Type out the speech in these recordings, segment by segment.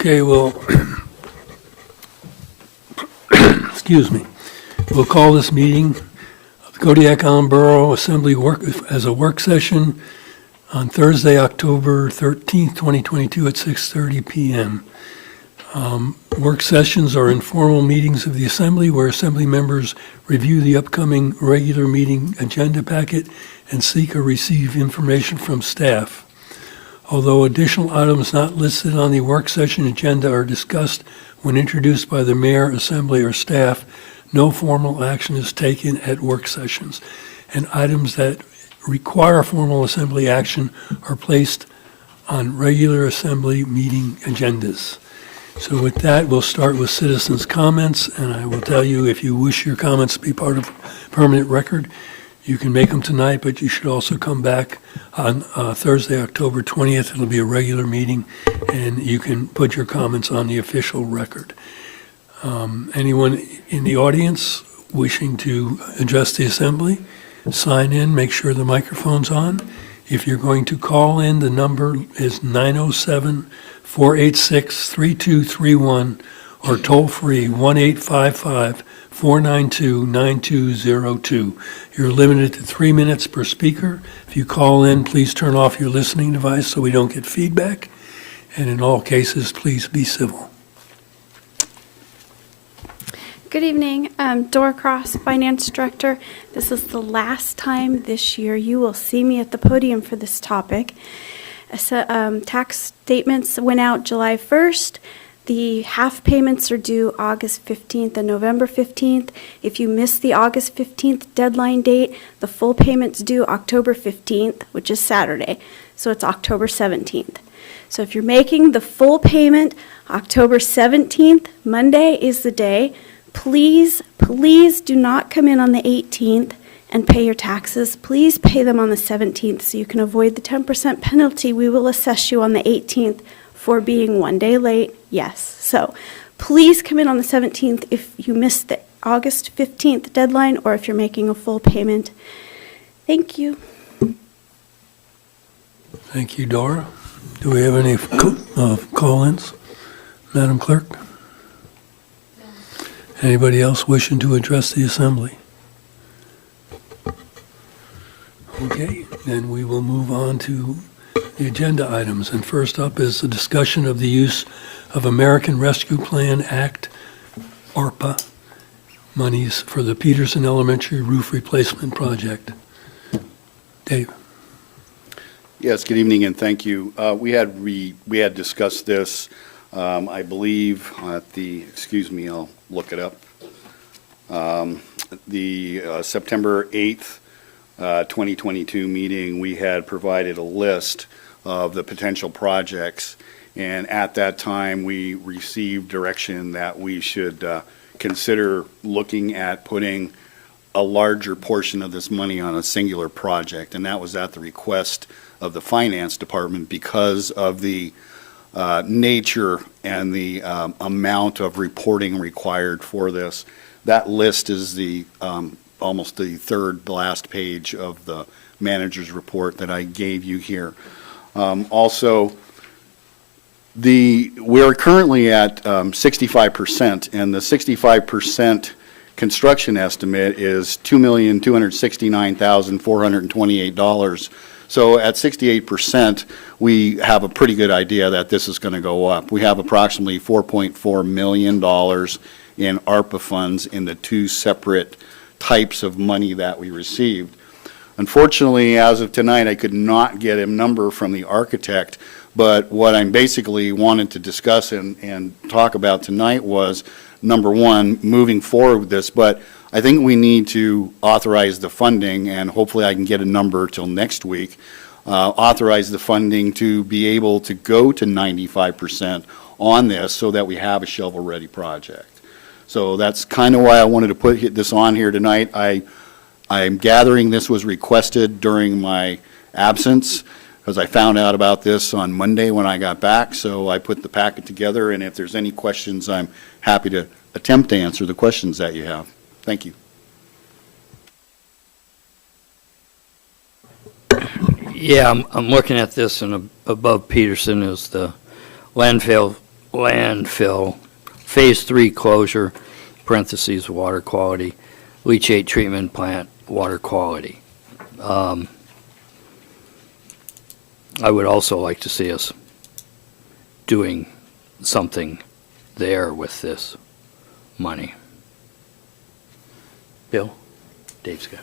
Okay, well, excuse me. We'll call this meeting of the Kodiak Borough Assembly as a work session on Thursday, October 13th, 2022 at 6:30 p.m. Work sessions are informal meetings of the Assembly where Assembly members review the upcoming regular meeting agenda packet and seek or receive information from staff. Although additional items not listed on the work session agenda are discussed when introduced by the mayor, assembly, or staff, no formal action is taken at work sessions, and items that require formal assembly action are placed on regular assembly meeting agendas. So with that, we'll start with citizens' comments, and I will tell you, if you wish your comments to be part of permanent record, you can make them tonight, but you should also come back on Thursday, October 20th. It'll be a regular meeting, and you can put your comments on the official record. Anyone in the audience wishing to address the assembly, sign in, make sure the microphone's on. If you're going to call in, the number is 907-486-3231 or toll-free 1-855-492-9202. You're limited to 3 minutes per speaker. If you call in, please turn off your listening device so we don't get feedback. And in all cases, please be civil. Good evening. Dora Cross, Finance Director. This is the last time this year you will see me at the podium for this topic. Tax statements went out July 1st. The half payments are due August 15th and November 15th. If you miss the August 15th deadline date, the full payment's due October 15th, which is Saturday. So it's October 17th. So if you're making the full payment October 17th, Monday is the day. Please do not come in on the 18th and pay your taxes. Please pay them on the 17th so you can avoid the 10% penalty we will assess you on the 18th for being 1 day late. Yes. So please come in on the 17th if you missed the August 15th deadline or if you're making a full payment. Thank you. Thank you, Dora. Do we have any call-ins, Madam Clerk? Anybody else wishing to address the assembly? Okay, then we will move on to the agenda items. And first up is the discussion of the use of American Rescue Plan Act, ARPA, monies for the Peterson Elementary roof replacement project. Dave. Yes, good evening and thank you. We had discussed this, I believe, at the, excuse me, I'll look it up. The September 8th, 2022 meeting, we had provided a list of the potential projects, and at that time we received direction that we should consider looking at putting a larger portion of this money on a singular project, and that was at the request of the finance department because of the nature and the amount of reporting required for this. That list is the almost the third last page of the manager's report that I gave you here. Also, we're currently at 65%, and the 65% construction estimate is $2,269,428. So at 68%, we have a pretty good idea that this is going to go up. We have approximately $4.4 million in ARPA funds in the two separate types of money that we received. Unfortunately, as of tonight, I could not get a number from the architect, but what I basically wanted to discuss and talk about tonight was, number one, moving forward with this, but I think we need to authorize the funding, and hopefully I can get a number till next week, authorize the funding to be able to go to 95% on this so that we have a shovel-ready project. So that's kind of why I wanted to put this on here tonight. I'm gathering this was requested during my absence because I found out about this on Monday when I got back, so I put the packet together, and if there's any questions, I'm happy to attempt to answer the questions that you have. Thank you. Yeah, I'm looking at this, and above Peterson is the landfill landfill, Phase 3 closure, parentheses, water quality, leachate treatment plant, water quality. I would also like to see us doing something there with this money. Bill? Dave's good.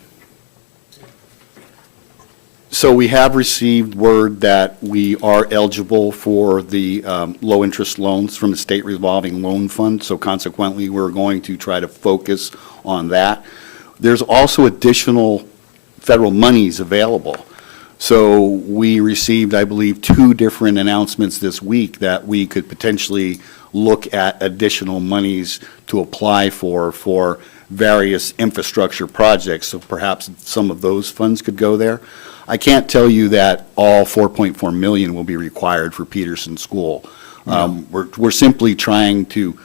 So we have received word that we are eligible for the low-interest loans from the State Revolving Loan Fund, so consequently, we're going to try to focus on that. There's also additional federal monies available. So we received, I believe, 2 different announcements this week that we could potentially look at additional monies to apply for various infrastructure projects, so perhaps some of those funds could go there. I can't tell you that all 4.4 million will be required for Peterson School. We're simply trying to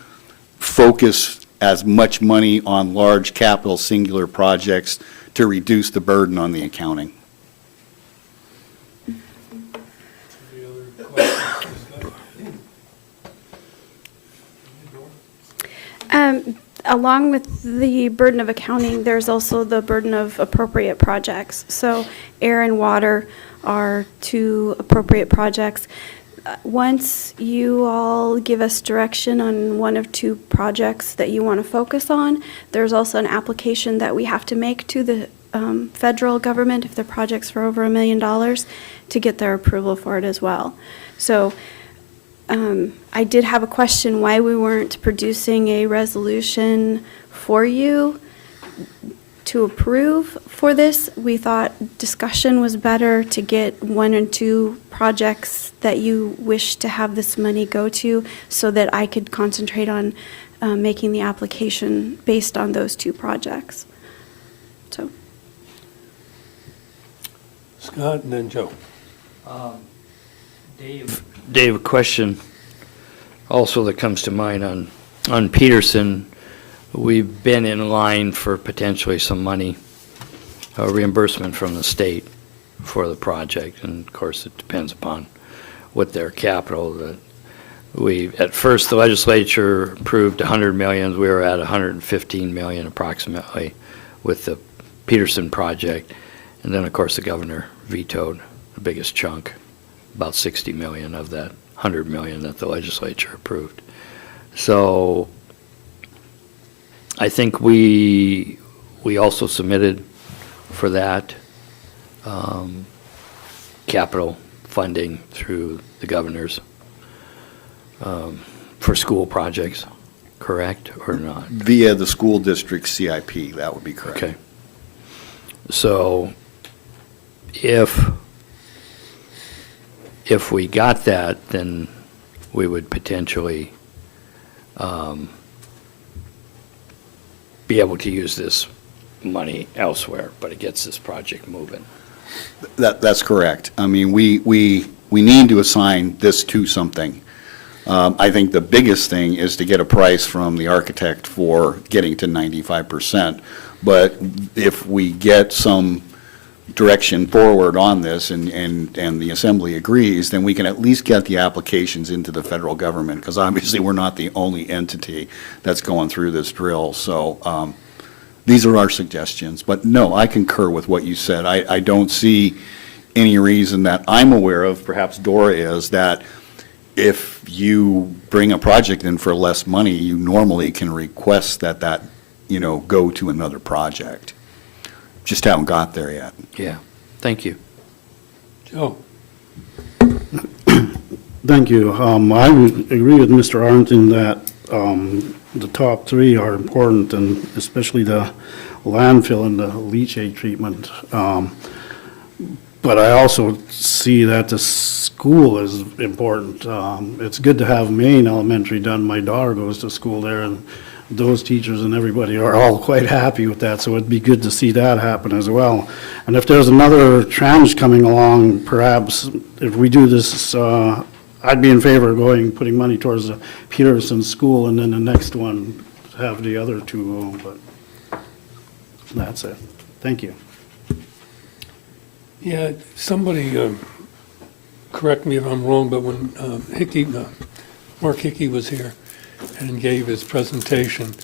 focus as much money on large capital singular projects to reduce the burden on the accounting. Along with the burden of accounting, there's also the burden of appropriate projects. So air and water are 2 appropriate projects. Once you all give us direction on 1 of 2 projects that you want to focus on, there's also an application that we have to make to the federal government if the project's for over $1 million to get their approval for it as well. So I did have a question why we weren't producing a resolution for you to approve for this. We thought discussion was better to get 1 and 2 projects that you wish to have this money go to so that I could concentrate on making the application based on those 2 projects. So. Scott and then Joe. Dave, a question also that comes to mind on Peterson. We've been in line for potentially some money, reimbursement from the state for the project, and of course it depends upon what their capital. At first the legislature approved 100 million. We were at 115 million approximately with the Peterson project, and then of course the governor vetoed the biggest chunk, about 60 million of that 100 million that the legislature approved. So I think we also submitted for that capital funding through the governors for school projects, correct or not? Via the school district CIP, that would be correct. Okay. So if we got that, then we would potentially be able to use this money elsewhere, but it gets this project moving. That's correct. I mean, we need to assign this to something. I think the biggest thing is to get a price from the architect for getting to 95%. But if we get some direction forward on this and the assembly agrees, then we can at least get the applications into the federal government, because obviously we're not the only entity that's going through this drill. So these are our suggestions. But no, I concur with what you said. I don't see any reason that I'm aware of, perhaps Dora is, that if you bring a project in for less money, you normally can request that go to another project. Just haven't got there yet. Yeah, thank you. Joe. Thank you. I would agree with Mr. Arnton that the top 3 are important, and especially the landfill and the leachate treatment. But I also see that the school is important. It's good to have Maine Elementary done. My daughter goes to school there, and those teachers and everybody are all quite happy with that, so it'd be good to see that happen as well. And if there's another tranche coming along, perhaps if we do this, I'd be in favor of putting money towards the Peterson School, and then the next one have the other 2, but that's it. Thank you. Yeah, somebody, correct me if I'm wrong, but when Hickey, Mark Hickey was here and gave his presentation.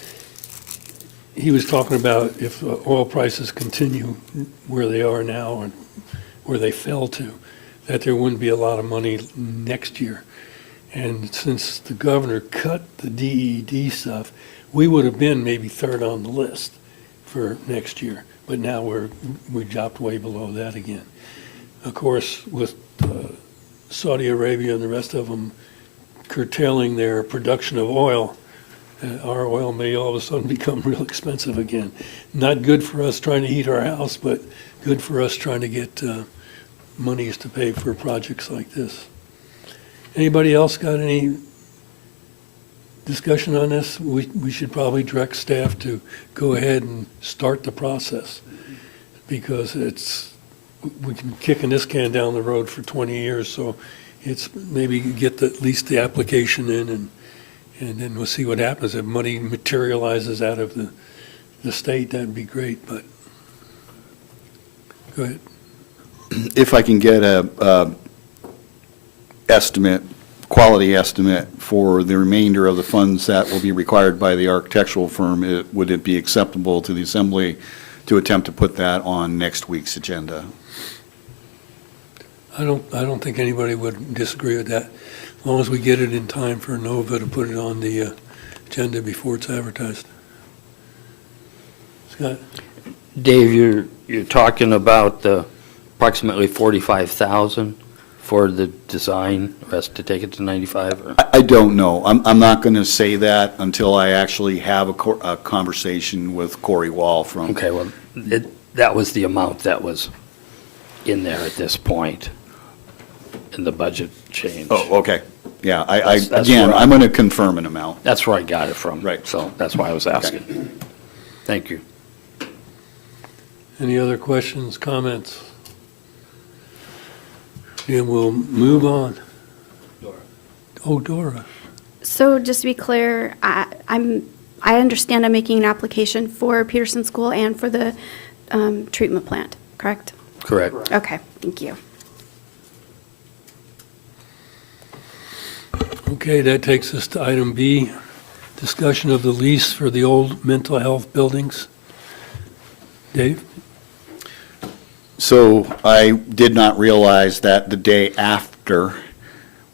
He was talking about if oil prices continue where they are now and where they fell to, that there wouldn't be a lot of money next year. And since the governor cut the DED stuff, we would have been maybe third on the list for next year. But now we dropped way below that again. Of course, with Saudi Arabia and the rest of them curtailing their production of oil, our oil may all of a sudden become real expensive again. Not good for us trying to heat our house, but good for us trying to get monies to pay for projects like this. Anybody else got any discussion on this? We should probably direct staff to go ahead and start the process, because we've been kicking this can down the road for 20 years, so it's maybe get at least the application in, and then we'll see what happens. If money materializes out of the state, that'd be great, but go ahead. If I can get a estimate, quality estimate for the remainder of the funds that will be required by the architectural firm, would it be acceptable to the Assembly to attempt to put that on next week's agenda? I don't think anybody would disagree with that, as long as we get it in time for Nova to put it on the agenda before it's advertised. Scott? Dave, you're talking about the approximately 45,000 for the design, rest to take it to 95? Or? I don't know. I'm not going to say that until I actually have a conversation with Corey Wall from. Okay, well, that was the amount that was in there at this point in the budget change. Oh, okay. Yeah, That's again, where I'm going to confirm an amount. That's where I got it from. Right. So that's why I was asking. Thank you. Any other questions, comments? And we'll move on. Dora. Oh, Dora. So just to be clear, I understand I'm making an application for Peterson School and for the treatment plant, correct? Correct. Okay, thank you. Okay, that takes us to item B, discussion of the lease for the old mental health buildings. Dave? So I did not realize that the day after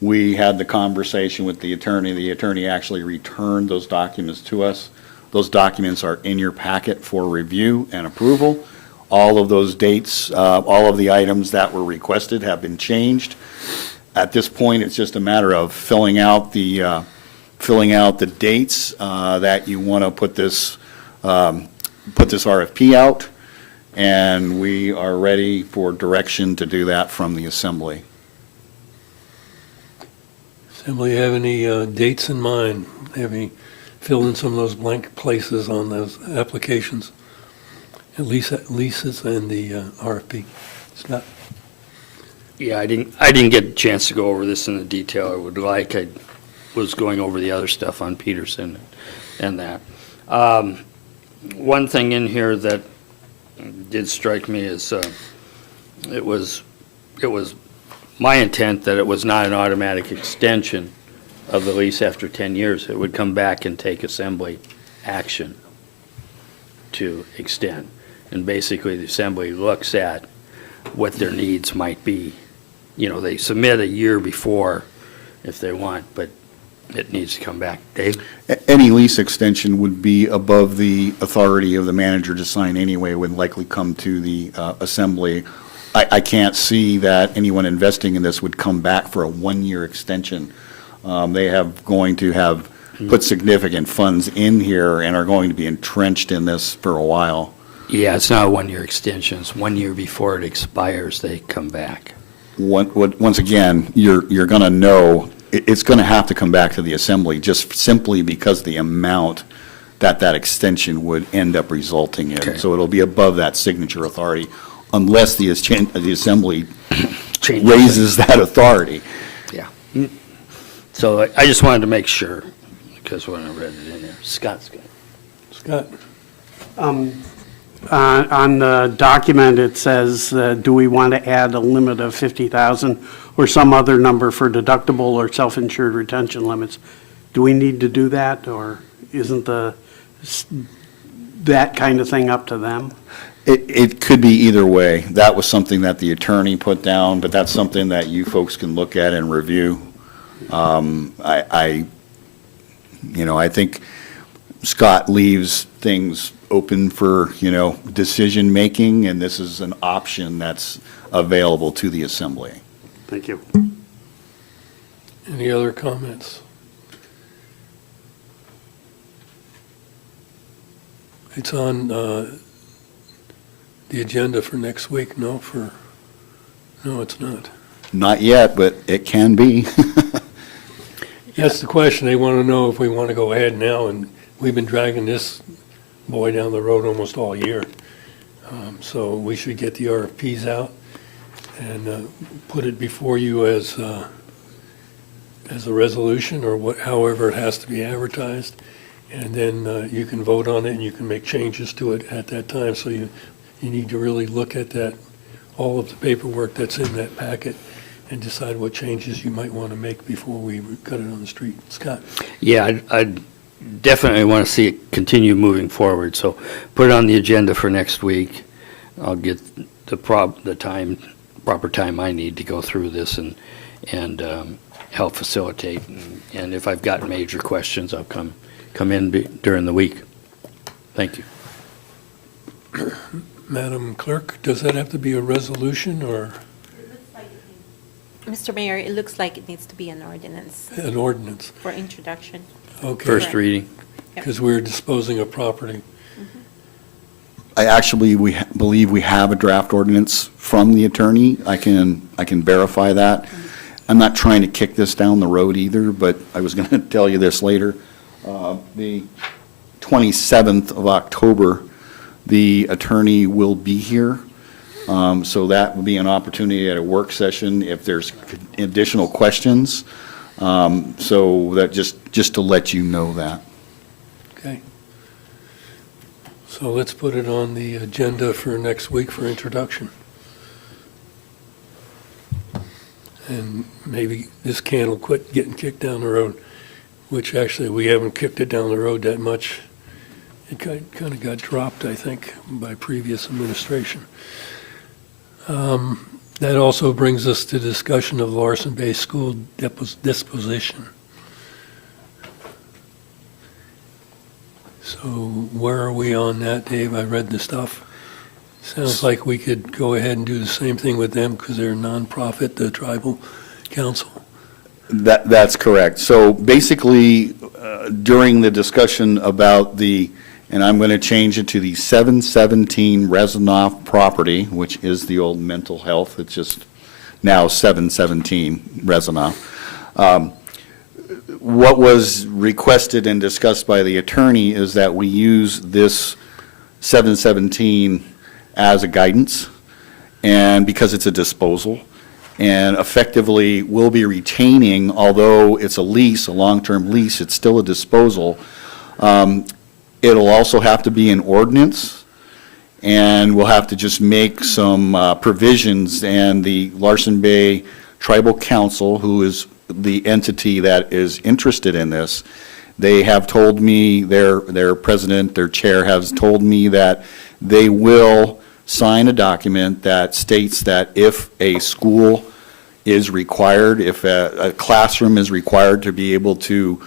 we had the conversation with the attorney actually returned those documents to us. Those documents are in your packet for review and approval. All of those dates, all of the items that were requested have been changed. At this point, it's just a matter of filling out the dates that you want to put this RFP out, and we are ready for direction to do that from the Assembly. Assembly have any dates in mind? Have you filled in some of those blank places on those applications? At least leases and the RFP. Scott? Yeah, I didn't get a chance to go over this in the detail I would like. I was going over the other stuff on Peterson and that. One thing in here that did strike me is it was my intent that it was not an automatic extension of the lease after 10 years. It would come back and take Assembly action to extend. And basically, the Assembly looks at what their needs might be. You know, they submit a year before if they want, but it needs to come back. Dave? Any lease extension would be above the authority of the manager to sign anyway, would likely come to the Assembly. I can't see that anyone investing in this would come back for a one-year extension. They have going to have put significant funds in here and are going to be entrenched in this for a while. Yeah, it's not a one-year extension. It's 1 year before it expires, they come back. Once again, you're going to know it's going to have to come back to the Assembly just simply because the amount that extension would end up resulting in. Okay. So it'll be above that signature authority unless the Assembly Changes raises that authority. Yeah. So I just wanted to make sure, because when I read it in there. Scott. Scott? On the document, it says, do we want to add a limit of 50,000 or some other number for deductible or self-insured retention limits. Do we need to do that, or isn't that kind of thing up to them? It could be either way. That was something that the attorney put down, but that's something that you folks can look at and review. I think Scott leaves things open for, decision-making, and this is an option that's available to the assembly. Thank you. Any other comments? It's on the agenda for next week, no, it's not. Not yet, but it can be. That's the question. They want to know if we want to go ahead now, and we've been dragging this boy down the road almost all year. So we should get the RFPs out and put it before you as a resolution, or however it has to be advertised. And then you can vote on it, and you can make changes to it at that time. So you need to really look at that, all of the paperwork that's in that packet, and decide what changes you might want to make before we cut it on the street. Scott? Yeah, I definitely want to see it continue moving forward, so put it on the agenda for next week. I'll get the proper time I need to go through this and help facilitate. And if I've got major questions, I'll come in during the week. Thank you. Madam Clerk, does that have to be a resolution or Mr. Mayor, it looks like it needs to be an ordinance an ordinance? for introduction. Okay, First Correct. reading. because we're disposing of property. We believe we have a draft ordinance from the attorney. I can verify that. I'm not trying to kick this down the road either, but I was going to tell you this later. The 27th of October, the attorney will be here. So that will be an opportunity at a work session if there's additional questions. So that just to let you know that. Okay. So let's put it on the agenda for next week for introduction. And maybe this can will quit getting kicked down the road, which actually we haven't kicked it down the road that much. It kind of got dropped, I think, by previous administration. That also brings us to discussion of Larson Bay School disposition. So where are we on that, Dave? I read the stuff. Sounds like we could go ahead and do the same thing with them because they're a nonprofit, the tribal council. That's correct. So basically, during the discussion about and I'm going to change it to the 717 Rezanoff property, which is the old mental health, it's just now 717 Rezanoff. What was requested and discussed by the attorney is that we use this 717 as a guidance, and because it's a disposal, and effectively we'll be retaining, although it's a lease, a long-term lease, it's still a disposal. It'll also have to be an ordinance, and we'll have to just make some provisions, and the Larson Bay Tribal Council, who is the entity that is interested in this, they have told me, their president, their chair has told me that they will sign a document that states that if a school is required, if a classroom is required to be able to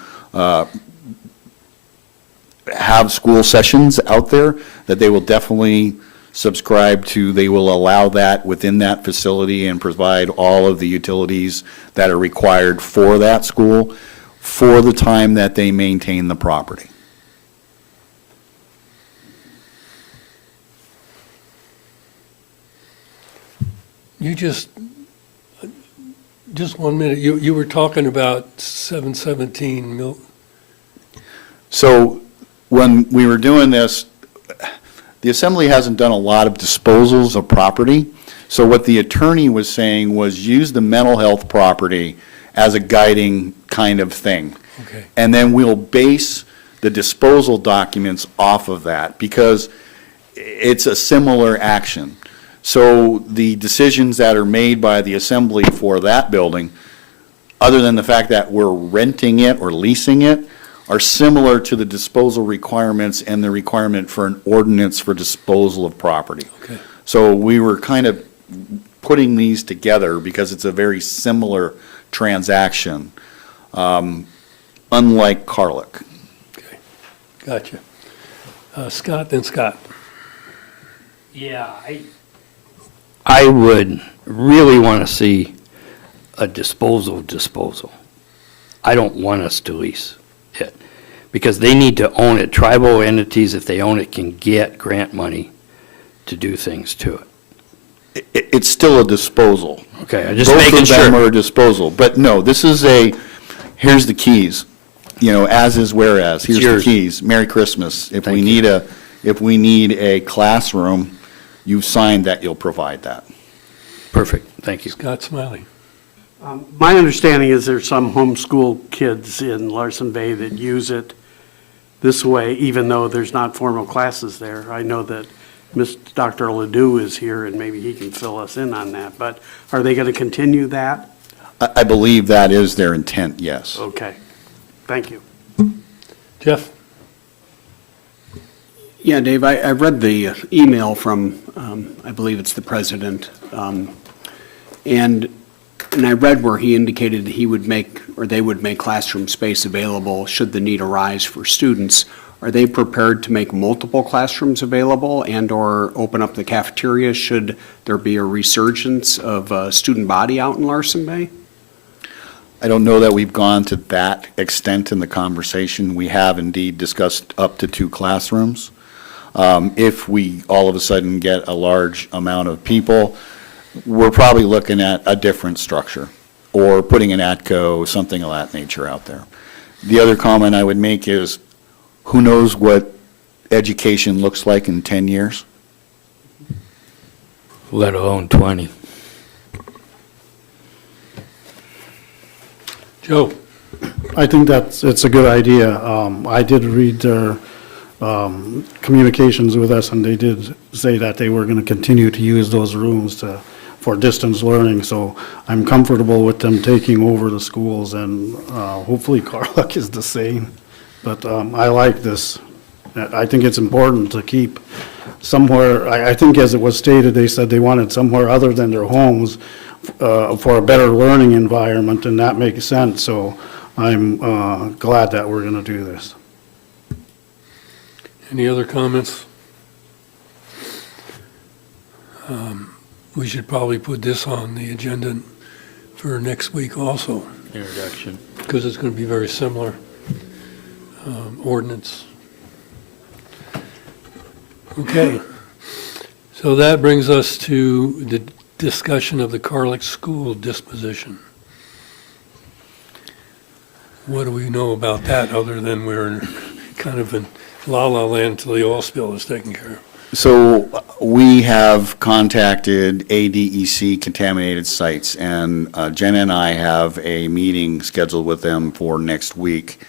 have school sessions out there, that they will definitely subscribe to, they will allow that within that facility and provide all of the utilities that are required for that school for the time that they maintain the property. You just 1 minute, you were talking about 717 So when we were doing this, the assembly hasn't done a lot of disposals of property. So what the attorney was saying was use the mental health property as a guiding kind of thing. Okay. And then we'll base the disposal documents off of that because it's a similar action. So the decisions that are made by the assembly for that building, other than the fact that we're renting it or leasing it, are similar to the disposal requirements and the requirement for an ordinance for disposal of property. Okay. So we were kind of putting these together because it's a very similar transaction, unlike Carlick. Okay, gotcha. Scott, then Scott. Yeah, I would really want to see a disposal. I don't want us to lease it, because they need to own it. Tribal entities, if they own it, can get grant money to do things to it. It's still a disposal. Okay, I'm just Both making of them sure. are a disposal. But no, this is here's the keys, as is whereas. Here's the yours. keys. Merry Christmas. If Thank we need a classroom, you've signed that you'll provide that. Perfect, thank you. Scott Smiley. My understanding is there's some homeschool kids in Larson Bay that use it this way, even though there's not formal classes there. I know that Dr. Ledoux is here, and maybe he can fill us in on that. But are they going to continue that? I believe that is their intent, yes. Okay, thank you. Jeff? Yeah, Dave, I read the email from, I believe it's the president, and I read where he indicated that he would make, or they would make classroom space available should the need arise for students. Are they prepared to make multiple classrooms available and/or open up the cafeteria should there be a resurgence of student body out in Larson Bay? I don't know that we've gone to that extent in the conversation. We have indeed discussed up to 2 classrooms. If we all of a sudden get a large amount of people, we're probably looking at a different structure or putting an ATCO, something of that nature out there. The other comment I would make is, who knows what education looks like in 10 years? Let alone 20. Joe? I think it's a good idea. I did read their communications with us, and they did say that they were going to continue to use those rooms for distance learning, so I'm comfortable with them taking over the schools, and hopefully Carlick is the same. But I like this. I think it's important to keep somewhere, I think as it was stated, they said they wanted somewhere other than their homes for a better learning environment, and that makes sense, so I'm glad that we're going to do this. Any other comments? We should probably put this on the agenda for next week also, Introduction. because it's going to be very similar ordinance. Okay. So that brings us to the discussion of the Carlick School disposition. What do we know about that, other than we're kind of in la-la land until the oil spill is taken care of? So we have contacted ADEC contaminated sites, and Jenna and I have a meeting scheduled with them for next week.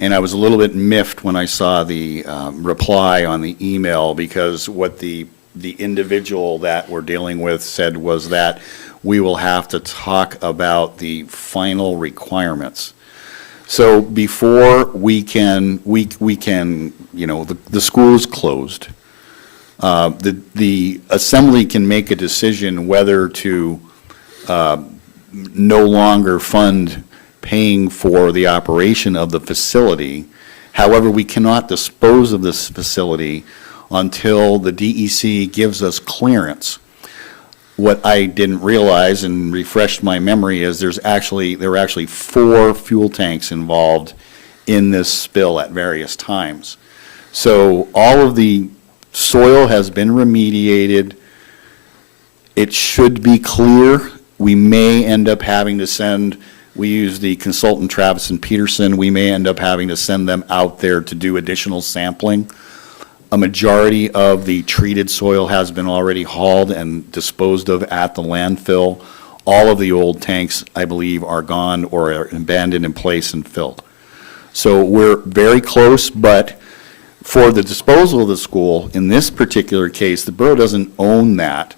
And I was a little bit miffed when I saw the reply on the email, because what the individual that we're dealing with said was that we will have to talk about the final requirements. So before we can, the school's closed. The assembly can make a decision whether to no longer fund paying for the operation of the facility. However, we cannot dispose of this facility until the DEC gives us clearance. What I didn't realize and refreshed my memory is there were actually 4 fuel tanks involved in this spill at various times. So all of the soil has been remediated. It should be clear. We may end up having to send, we use the consultant Travis and Peterson, we may end up having to send them out there to do additional sampling. A majority of the treated soil has been already hauled and disposed of at the landfill. All of the old tanks, I believe, are gone or are abandoned in place and filled. So we're very close, but for the disposal of the school, in this particular case, the borough doesn't own that.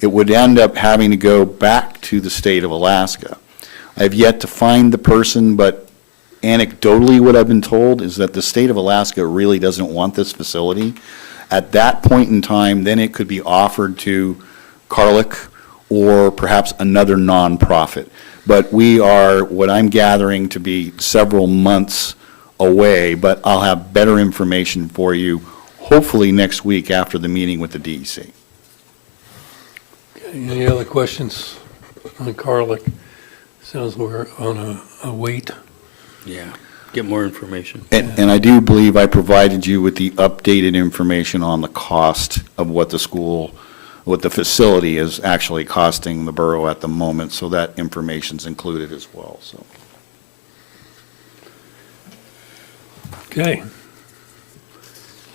it would end up having to go back to the state of Alaska. I've yet to find the person, but anecdotally, what I've been told is that the state of Alaska really doesn't want this facility. At that point in time, then it could be offered to Kodiak or perhaps another nonprofit. But we are, what I'm gathering, to be several months away, but I'll have better information for you hopefully next week after the meeting with the DEC. Okay, any other questions on Kodiak? Sounds we're on a wait. Yeah, get more information. And I do believe I provided you with the updated information on the cost of what the school, what the facility is actually costing the borough at the moment, so that information's included as well, so. Okay.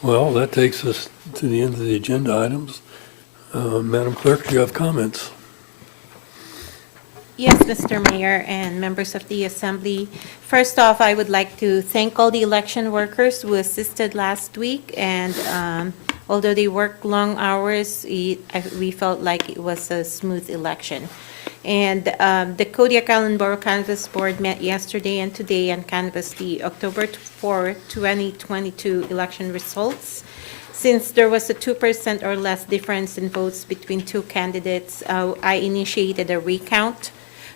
Well, that takes us to the end of the agenda items. Madam Clerk, do you have comments? Yes, Mr. Mayor and members of the Assembly. First off, I would like to thank all the election workers who assisted last week, and although they worked long hours, we felt like it was a smooth election. And the Kodiak Island Borough Canvass Board met yesterday and today and canvassed the October 4, 2022 election results. Since there was a 2% or less difference in votes between two candidates, I initiated a recount.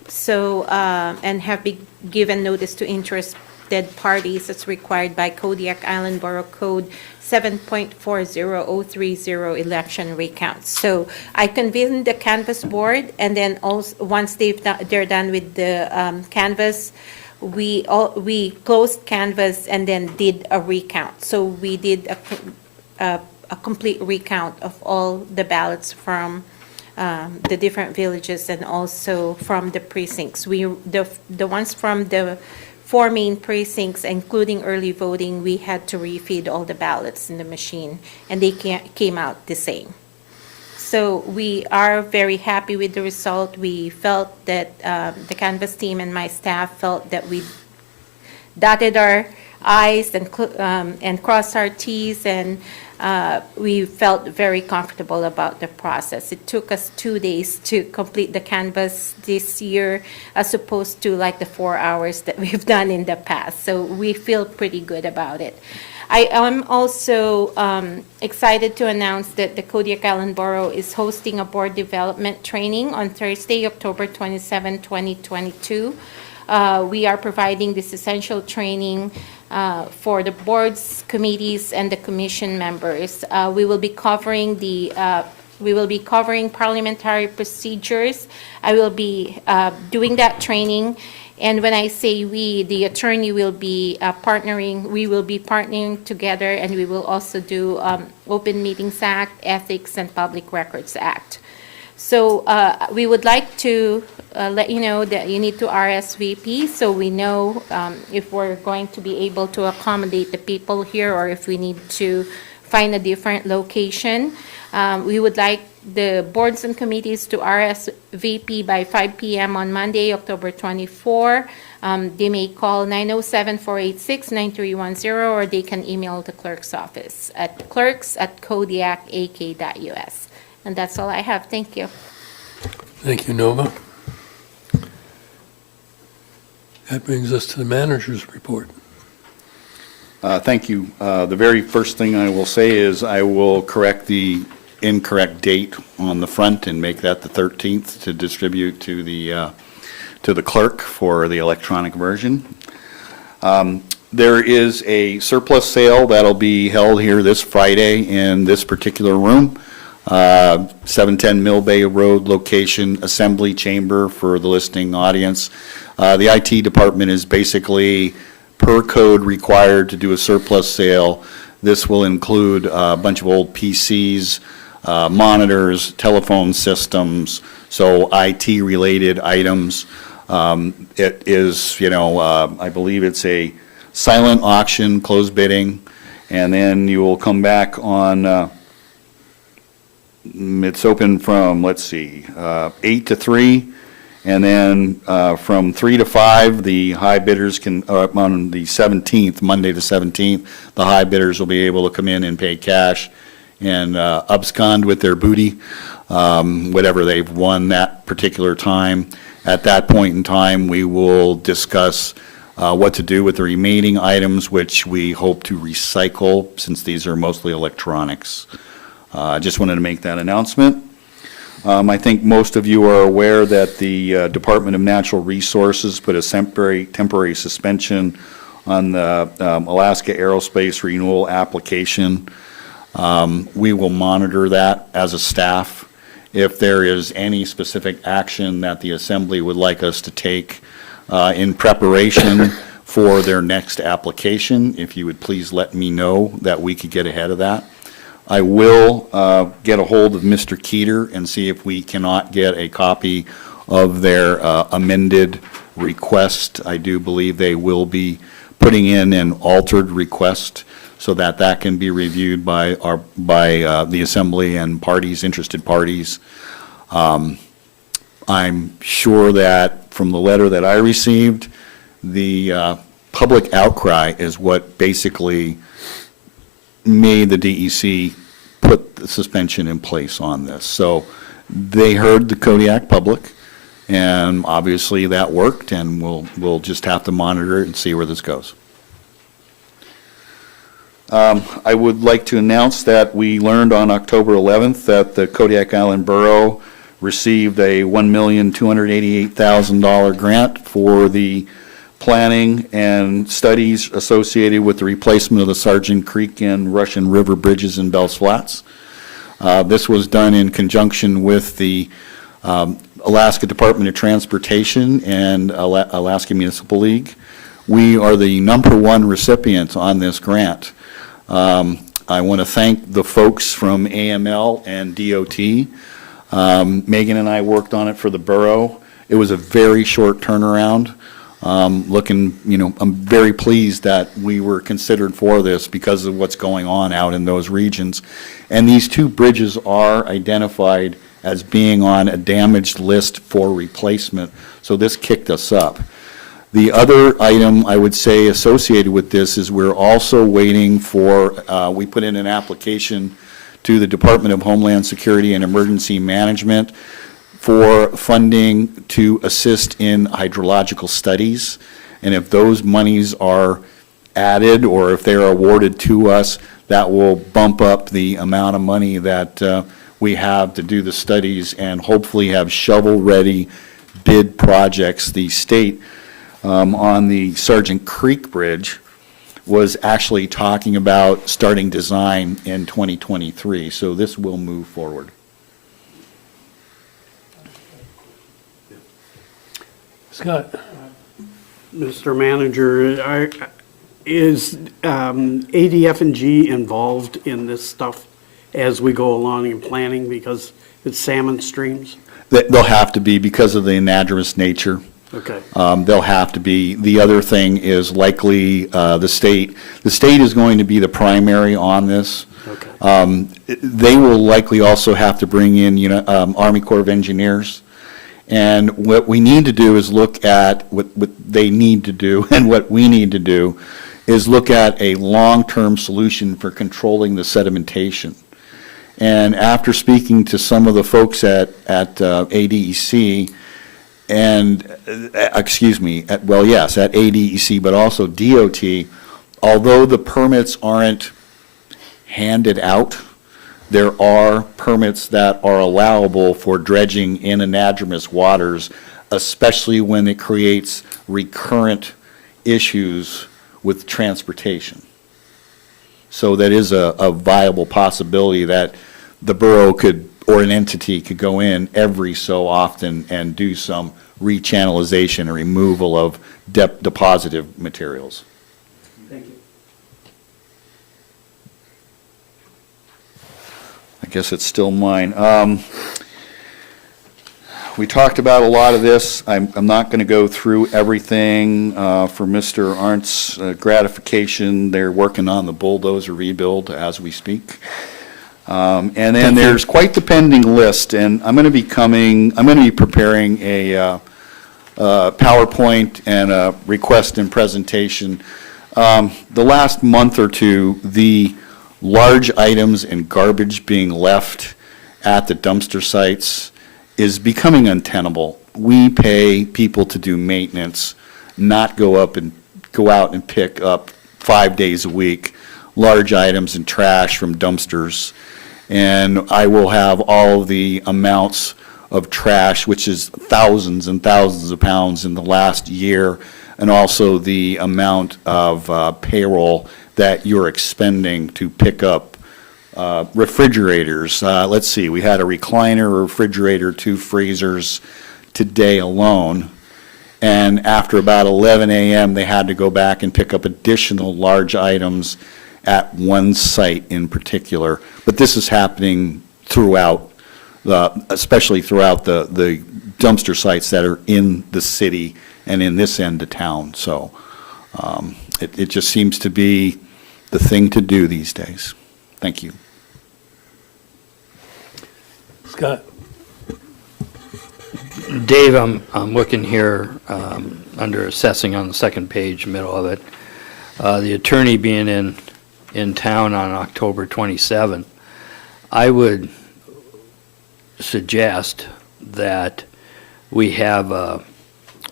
So, and have been given notice to interested parties as required by Kodiak Island Borough Code 7.40030 election recount. So I convened the canvass board, and then also once they're done with the canvass, we closed canvass and then did a recount. So we did a complete recount of all the ballots from the different villages and also from the precincts. The ones from the 4 main precincts, including early voting, we had to refeed all the ballots in the machine, and they came out the same. So we are very happy with the result. We felt that the canvass team and my staff felt that we dotted our I's and crossed our T's, and we felt very comfortable about the process. It took us 2 days to complete the canvas this year, as opposed to like the 4 hours that we've done in the past. So we feel pretty good about it. I am also excited to announce that the Kodiak Island Borough is hosting a board development training on Thursday, October 27, 2022. We are providing this essential training for the boards, committees, and the commission members. We will be covering parliamentary procedures. I will be doing that training. And when I say we, the attorney will be partnering. We will be partnering together, and we will also do Open Meetings Act, Ethics, and Public Records Act. So we would like to let you know that you need to RSVP, so we know if we're going to be able to accommodate the people here or if we need to find a different location. We would like the boards and committees to RSVP by 5 p.m. on Monday, October 24. They may call 907-486-9310, or they can email the clerk's office at clerks@kodiak.ak.us. And that's all I have. Thank you. Thank you, Nova. That brings us to the manager's report. Thank you. The very first thing I will say is I will correct the incorrect date on the front and make that the 13th to distribute to the clerk for the electronic version. There is a surplus sale that'll be held here this Friday in this particular room. 710 Mill Bay Road location, Assembly Chamber for the listening audience. The IT department is basically per code required to do a surplus sale. This will include a bunch of old PCs, monitors, telephone systems, so IT-related items. It is, I believe it's a silent auction, closed bidding, and then you will come back on, it's open from, 8 to 3, and then from 3 to 5, the high bidders can, on the 17th, Monday the 17th, the high bidders will be able to come in and pay cash and abscond with their booty. whatever they've won that particular time. At that point in time, we will discuss what to do with the remaining items, which we hope to recycle, since these are mostly electronics. I just wanted to make that announcement. I think most of you are aware that the Department of Natural Resources put a temporary suspension on the Alaska Aerospace renewal application. We will monitor that as a staff. If there is any specific action that the Assembly would like us to take in preparation for their next application, if you would please let me know that we could get ahead of that. I will get a hold of Mr. Keeter and see if we cannot get a copy of their amended request. I do believe they will be putting in an altered request so that that can be reviewed by the Assembly and parties, interested parties. I'm sure that from the letter that I received, the public outcry is what basically made the DEC put the suspension in place on this. So they heard the Kodiak public, and obviously that worked, and we'll just have to monitor it and see where this goes. I would like to announce that we learned on October 11th that the Kodiak Island Borough received a $1,288,000 grant for the planning and studies associated with the replacement of the Sargent Creek and Russian River bridges in Bells Flats. This was done in conjunction with the Alaska Department of Transportation and Alaska Municipal League. We are the #1 recipient on this grant. I want to thank the folks from AML and DOT. Megan and I worked on it for the borough. It was a very short turnaround. I'm very pleased that we were considered for this because of what's going on out in those regions. And these two bridges are identified as being on a damaged list for replacement, so this kicked us up. The other item I would say associated with this is we're also waiting for, we put in an application to the Department of Homeland Security and Emergency Management for funding to assist in hydrological studies. And if those monies are added or if they're awarded to us, that will bump up the amount of money that we have to do the studies and hopefully have shovel-ready bid projects. The state on the Sargent Creek Bridge was actually talking about starting design in 2023, so this will move forward. Scott? Mr. Manager, is ADF&G involved in this stuff as we go along in planning because it's salmon streams? They'll have to be because of the anadromous nature. Okay. They'll have to be. The other thing is likely the state. The state is going to be the primary on this. Okay. They will likely also have to bring in Army Corps of Engineers. And what we need to do is look at what they need to do, and what we need to do is look at a long-term solution for controlling the sedimentation. And after speaking to some of the folks at ADEC, and, at ADEC, but also DOT, although the permits aren't handed out, there are permits that are allowable for dredging in anadromous waters, especially when it creates recurrent issues with transportation. So that is a viable possibility that the borough could, or an entity could go in every so often and do some rechannelization and removal of depositive materials. Thank you. I guess it's still mine. We talked about a lot of this. I'm not going to go through everything. For Mr. Arndt's gratification, they're working on the bulldozer rebuild as we speak. And then there's quite the pending list, and I'm going to be preparing a PowerPoint and a request and presentation. The last month or two, the large items and garbage being left at the dumpster sites is becoming untenable. We pay people to do maintenance, not go out and pick up 5 days a week large items and trash from dumpsters. And I will have all the amounts of trash, which is thousands and thousands of pounds in the last year, and also the amount of payroll that you're expending to pick up refrigerators. Let's see, we had a recliner, a refrigerator, 2 freezers today alone. And after about 11 a.m., they had to go back and pick up additional large items at one site in particular. But this is happening throughout, especially throughout the dumpster sites that are in the city and in this end of town. So it just seems to be the thing to do these days. Thank you. Scott? Dave, I'm looking here under assessing on the second page, middle of it. The attorney being in town on October 27th. I would suggest that we have a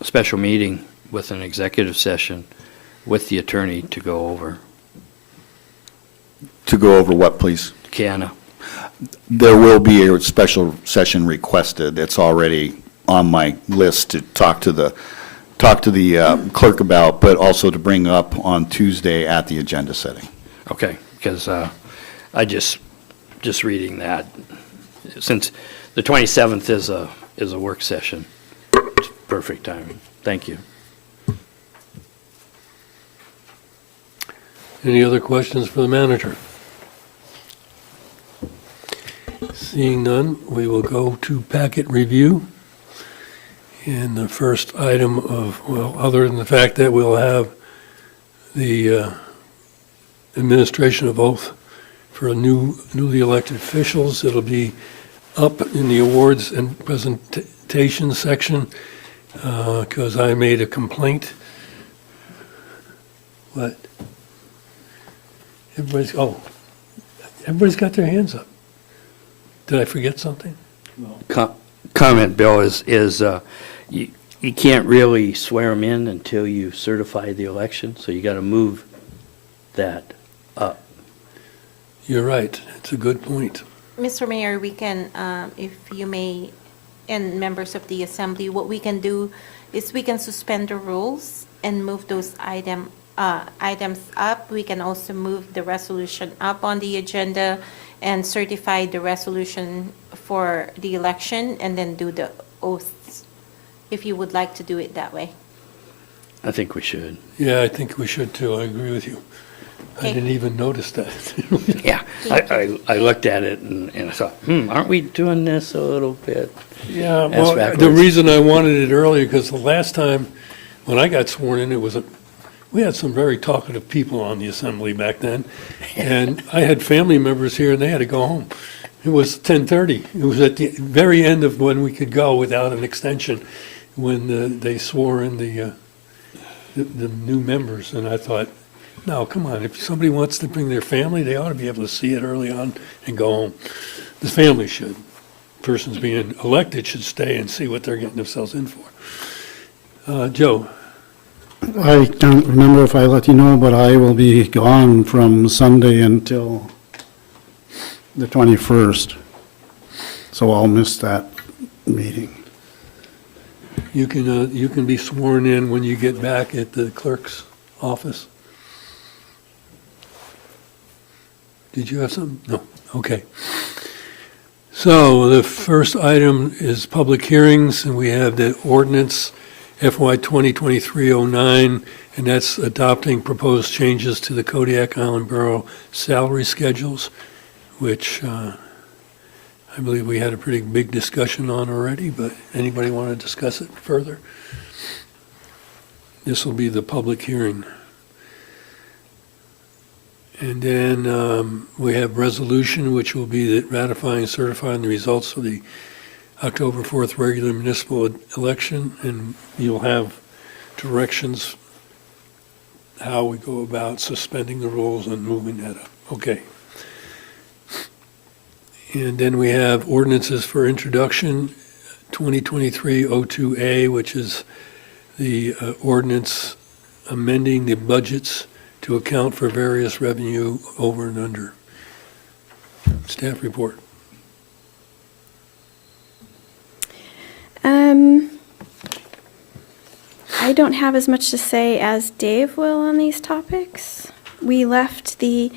special meeting with an executive session with the attorney to go over To go over what, please? Canna. There will be a special session requested. It's already on my list to talk to the clerk about, but also to bring up on Tuesday at the agenda setting. Okay, because I just reading that, since the 27th is a work session, it's perfect timing. Thank you. Any other questions for the manager? Seeing none, we will go to packet review. And the first item of, well, other than the fact that we'll have the administration of oath for newly elected officials, it'll be up in the awards and presentation section, because I made a complaint. What? Everybody's got their hands up. Did I forget something? Comment, Bill, is you can't really swear them in until you certify the election, so you got to move that up. You're right. It's a good point. Mr. Mayor, we can, if you may, and members of the assembly, what we can do is we can suspend the rules and move those items up. We can also move the resolution up on the agenda and certify the resolution for the election and then do the oaths, if you would like to do it that way. I think we should. Yeah, I think we should too. I agree with you. I Okay. didn't even notice that. Yeah, I looked at it and I thought, aren't we doing this a little bit? Yeah, That's well, the backwards. reason I wanted it earlier, because the last time when I got sworn in, we had some very talkative people on the assembly back then. And I had family members here and they had to go home. It was 10:30. It was at the very end of when we could go without an extension, when they swore in the new members. And I thought, no, come on, if somebody wants to bring their family, they ought to be able to see it early on and go home. The family should. Persons being elected should stay and see what they're getting themselves in for. Joe? I don't remember if I let you know, but I will be gone from Sunday until the 21st. So I'll miss that meeting. You can be sworn in when you get back at the clerk's office. Did you have something? No. Okay. So the first item is public hearings, and we have the ordinance FY 2023-09, and that's adopting proposed changes to the Kodiak Island Borough salary schedules, which I believe we had a pretty big discussion on already, but anybody want to discuss it further? This will be the public hearing. And then we have resolution, which will be ratifying and certifying the results of the October 4th regular municipal election, and you'll have directions how we go about suspending the rules and moving that up. Okay. And then we have ordinances for introduction, 2023-02A, which is the ordinance amending the budgets to account for various revenue over and under. Staff report. I don't have as much to say as Dave will on these topics. We left the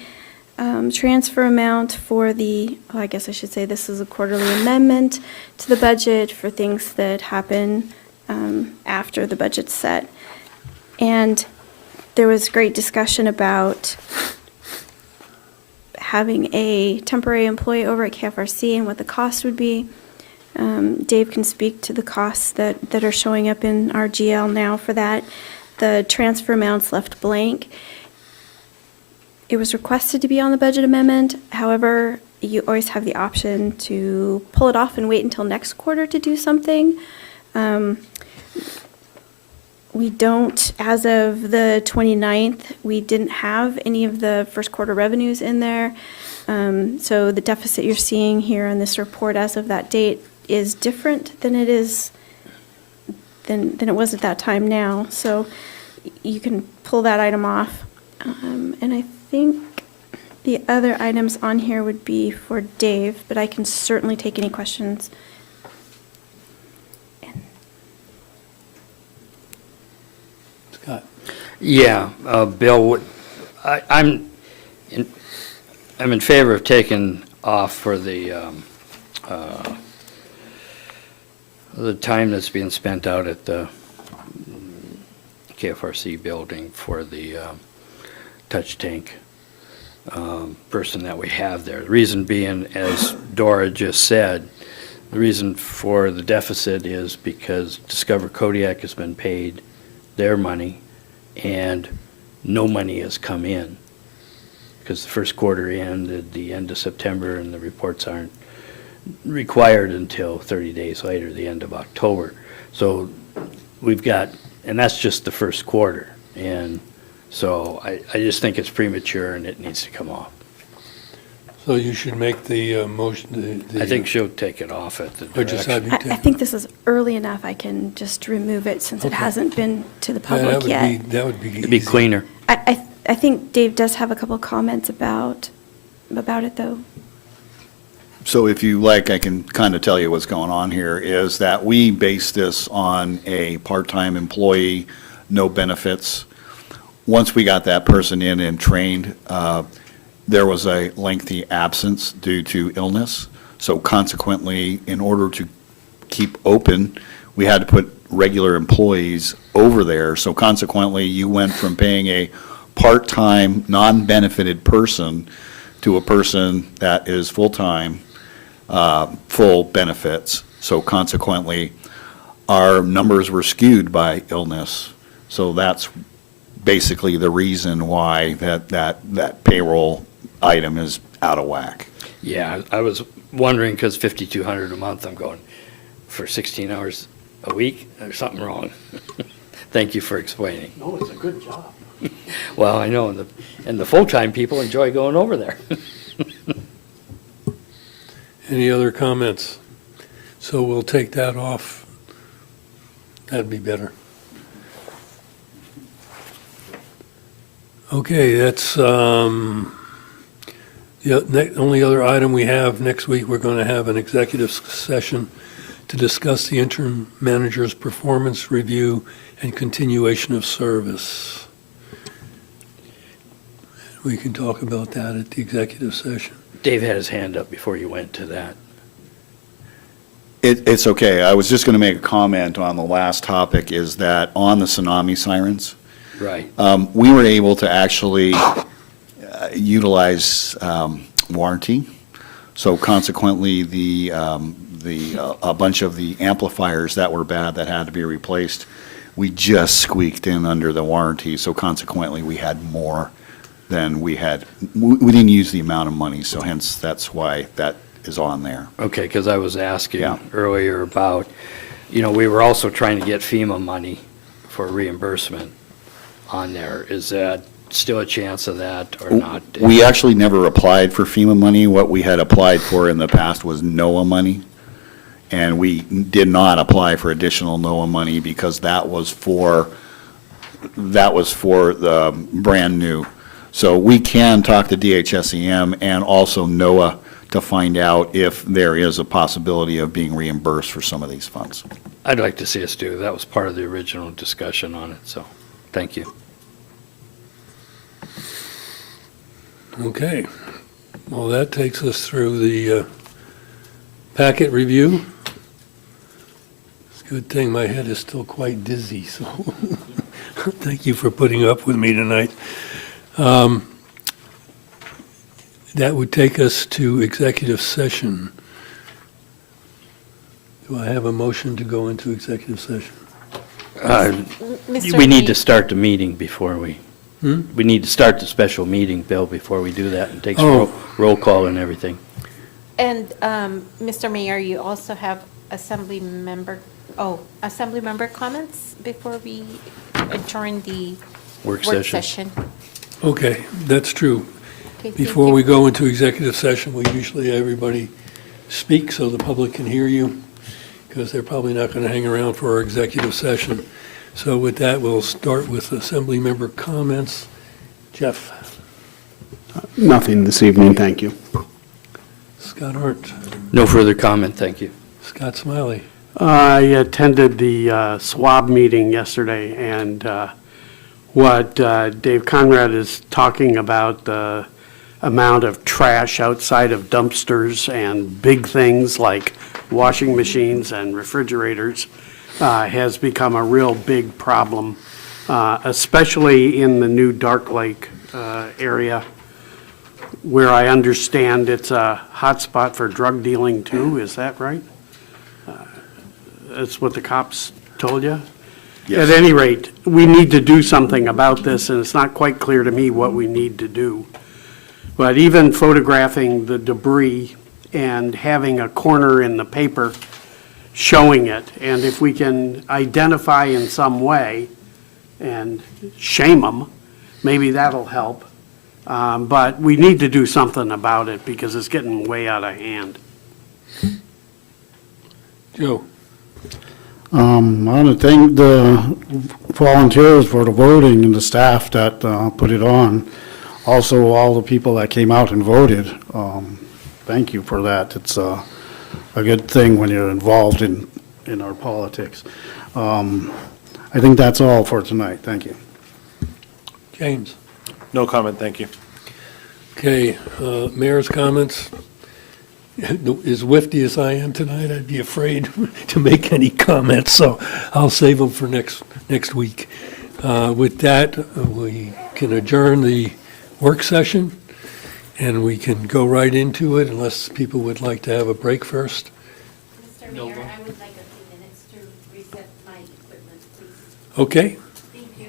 transfer amount for I guess I should say this is a quarterly amendment to the budget for things that happen after the budget's set. And there was great discussion about having a temporary employee over at KFRC and what the cost would be. Dave can speak to the costs that are showing up in our GL now for that. The transfer amounts left blank. It was requested to be on the budget amendment. However, you always have the option to pull it off and wait until next quarter to do something. We don't, as of the 29th, we didn't have any of the first quarter revenues in there. So the deficit you're seeing here in this report as of that date is different than it is, than it was at that time now. So you can pull that item off. And I think the other items on here would be for Dave, but I can certainly take any questions. Scott. Yeah, Bill, I'm in favor of taking off for the time that's being spent out at the KFRC building for the touch tank person that we have there. The reason being, as Dora just said, the reason for the deficit is because Discover Kodiak has been paid their money and no money has come in because the first quarter ended the end of September and the reports aren't required until 30 days later, the end of October. So we've got, and that's just the first quarter. And so I just think it's premature and it needs to come off. So you should make the motion. I think she'll take it off at the Or just have direction. you I think this is early enough. I can just remove it since it Okay. hasn't been to the Yeah, public yet. That would be It'd be easy. cleaner. I think Dave does have a couple of comments about it, though. So if you like, I can kind of tell you what's going on here, is that we base this on a part-time employee, no benefits. Once we got that person in and trained, there was a lengthy absence due to illness. So consequently, in order to keep open, we had to put regular employees over there. So consequently, you went from paying a part-time, non-benefited person to a person that is full-time, full benefits. So consequently, our numbers were skewed by illness. So that's basically the reason why that payroll item is out of whack. Yeah, I was wondering, because $5,200 a month, I'm going, for 16 hours a week, there's something wrong. Thank you for explaining. No, it's a good job. Well, I know, and the full-time people enjoy going over there. Any other comments? So we'll take that off. That'd be better. Okay, that's, the only other item we have next week, we're going to have an executive session to discuss the interim manager's performance review and continuation of service. We can talk about that at the executive session. Dave had his hand up before you went to that. It's okay. I was just going to make a comment on the last topic, is that on the tsunami sirens, Right. we were able to actually utilize warranty. So consequently, a bunch of the amplifiers that were bad that had to be replaced, we just squeaked in under the warranty. So consequently, we had more than we had. We didn't use the amount of money, so hence that's why that is on there. Okay, because I was asking Yeah. earlier about, we were also trying to get FEMA money for reimbursement on there. Is that still a chance of that or not? We actually never applied for FEMA money. What we had applied for in the past was NOAA money. And we did not apply for additional NOAA money because that was for the brand new. So we can talk to DHSEM and also NOAA to find out if there is a possibility of being reimbursed for some of these funds. I'd like to see us do. That was part of the original discussion on it, so, thank you. Okay. Well, that takes us through the packet review. It's a good thing my head is still quite dizzy, so thank you for putting up with me tonight. That would take us to executive session. Do I have a motion to go into executive session? Mr. We need Mayor- to start the meeting before we, we need to start the special meeting, Bill, before we do that. It takes roll call and everything. And, Mr. Mayor, you also have assembly member comments before we adjourn the Work work session. session. Okay, that's true. Okay, thank Before you. we go into executive session, we usually, everybody speak so the public can hear you, because they're probably not going to hang around for our executive session. So with that, we'll start with assembly member comments. Jeff, Nothing this evening, thank you. Scott Arndt, No further comment, thank you. Scott Smiley. I attended the SWAB meeting yesterday, and what Dave Conrad is talking about, the amount of trash outside of dumpsters and big things like washing machines and refrigerators has become a real big problem, especially in the new Dark Lake area, where I understand it's a hotspot for drug dealing too. Is that right? That's what the cops told you? Yes. At any rate, we need to do something about this, and it's not quite clear to me what we need to do. But even photographing the debris and having a corner in the paper showing it, and if we can identify in some way and shame them, maybe that'll help. But we need to do something about it because it's getting way out of hand. Joe, I want to thank the volunteers for the voting and the staff that put it on. Also, all the people that came out and voted. Thank you for that. It's a good thing when you're involved in our politics. I think that's all for tonight. Thank you. James. No comment, thank you. Okay, mayor's comments. As wifty as I am tonight, I'd be afraid to make any comments, so I'll save them for next week. With that, we can adjourn the work session, and we can go right into it unless people would like to have a break first. Mr. Mayor, I would like a few minutes to reset my equipment, please. Okay, Thank you.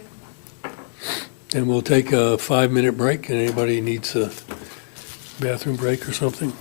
and we'll take a 5-minute break, and anybody needs a bathroom break or something?